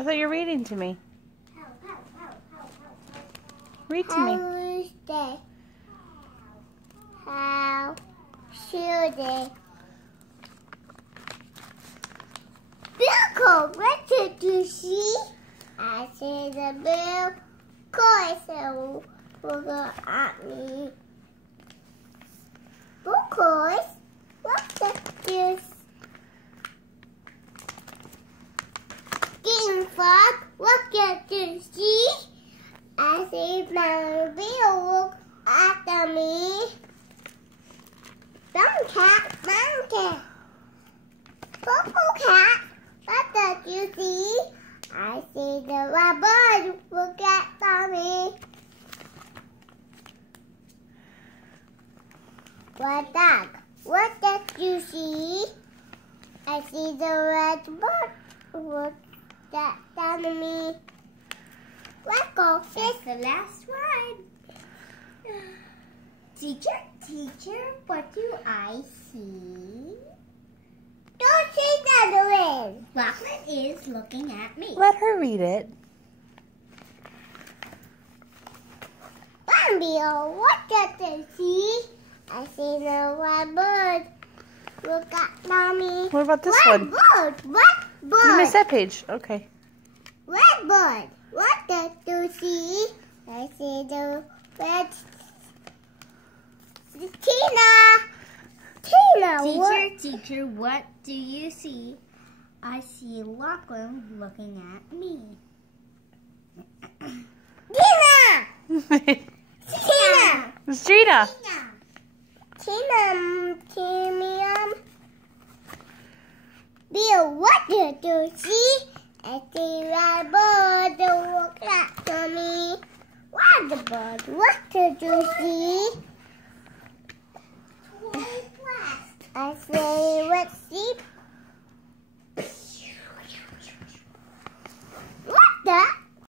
I thought you were reading to me. Read to me. How should they? Bill, what did you see? I see the bill course look at me. Because what did you King Frog, what did you see? I see my bill look at me. Brown cat. Purple cat, what did you see? I see the white bird look at me. White dog, what did you see? I see the red bird look at me. Let's go. That's the last one. Teacher, what do I see? Don't say that away. Lachlan is looking at me. Let her read it. Bambio, what did you see? I see the white bird look at me. What about this Red one? Bird, red bird. You missed that page. Okay. Red bird, what did you see? I see the red. Tina, Teacher, what do you see? I see Lachlan looking at me. Tina! It's Gina. Tina, Bill, what did you see? I see red bird look at me. Red bird, what did you see? I say red sheep